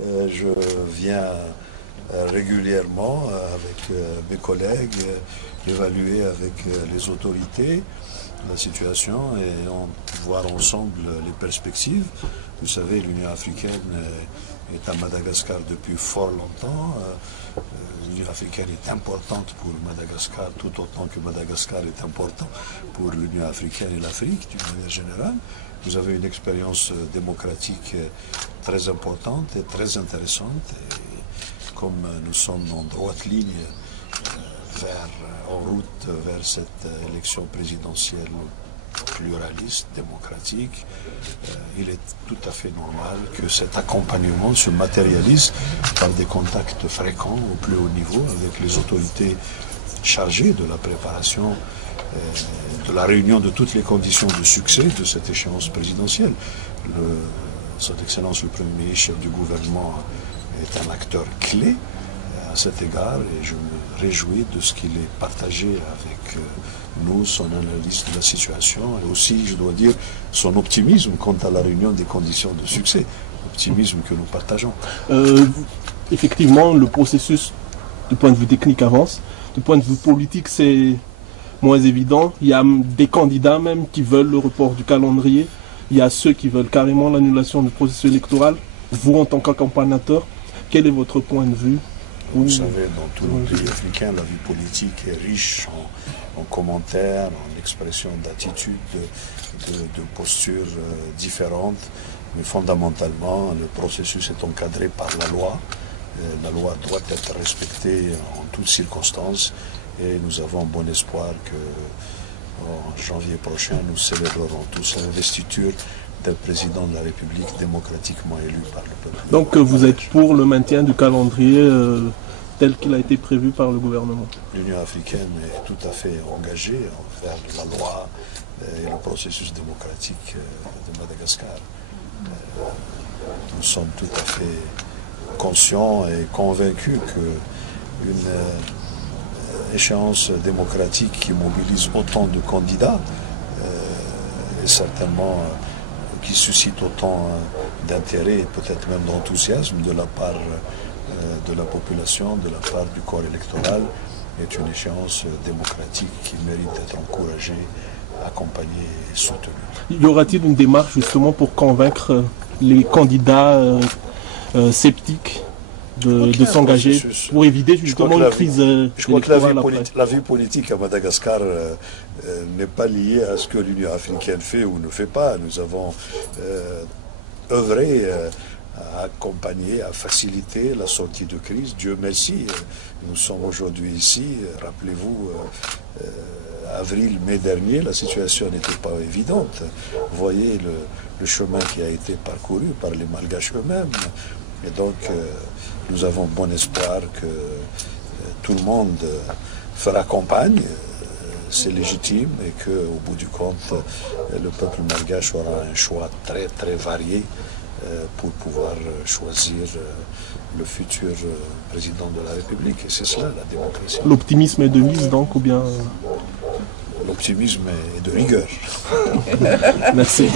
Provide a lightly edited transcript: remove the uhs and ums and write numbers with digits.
Je viens régulièrement avec mes collègues évaluer avec les autorités la situation et voir ensemble les perspectives. Vous savez, l'Union africaine est à Madagascar depuis fort longtemps. L'Union africaine est importante pour Madagascar tout autant que Madagascar est important pour l'Union africaine et l'Afrique d'une manière générale. Vous avez une expérience démocratique très importante et très intéressante. Et comme nous sommes en droite ligne en route vers cette élection présidentielle pluraliste, démocratique, il est tout à fait normal que cet accompagnement se matérialise par des contacts fréquents au plus haut niveau avec les autorités chargées de la préparation, de la réunion de toutes les conditions de succès de cette échéance présidentielle. Son Excellence le Premier ministre, chef du gouvernement, est un acteur clé à cet égard et je me réjouis de ce qu'il est partagé avec nous, son analyse de la situation et aussi, je dois dire, son optimisme quant à la réunion des conditions de succès, optimisme que nous partageons. Effectivement, le processus du point de vue technique avance, du point de vue politique c'est moins évident, il y a des candidats même qui veulent le report du calendrier, il y a ceux qui veulent carrément l'annulation du processus électoral. Vous en tant qu'accompagnateur, quel est votre point de vue? Vous savez, dans tous les pays africains, la vie politique est riche en commentaires, en expressions d'attitudes, de postures différentes. Mais fondamentalement, le processus est encadré par la loi. La loi doit être respectée en toutes circonstances. Et nous avons bon espoir qu'en janvier prochain, nous célébrerons tous l'investiture d'un président de la République démocratiquement élu par le peuple. Donc vous êtes pour le maintien du calendrier tel qu'il a été prévu par le gouvernement? L'Union africaine est tout à fait engagée envers la loi et le processus démocratique de Madagascar. Nous sommes tout à fait conscients et convaincus qu'une échéance démocratique qui mobilise autant de candidats et certainement qui suscite autant d'intérêt et peut-être même d'enthousiasme de la part de la population, de la part du corps électoral, est une échéance démocratique qui mérite d'être encouragée, accompagnée et soutenue. Y aura-t-il une démarche justement pour convaincre les candidats sceptiques de s'engager pour éviter justement une crise électorale? Je crois que la vie politique à Madagascar n'est pas liée à ce que l'Union africaine fait ou ne fait pas. Nous avons œuvré à accompagner, à faciliter la sortie de crise. Dieu merci, nous sommes aujourd'hui ici. Rappelez-vous, avril, mai dernier, la situation n'était pas évidente. Vous voyez le chemin qui a été parcouru par les Malgaches eux-mêmes. Et donc, nous avons bon espoir que tout le monde fera campagne, c'est légitime, et qu'au bout du compte, le peuple malgache aura un choix très très varié pour pouvoir choisir le futur président de la République. Et c'est cela, la démocratie. L'optimisme est de mise donc, ou bien... L'optimisme est de rigueur. Merci.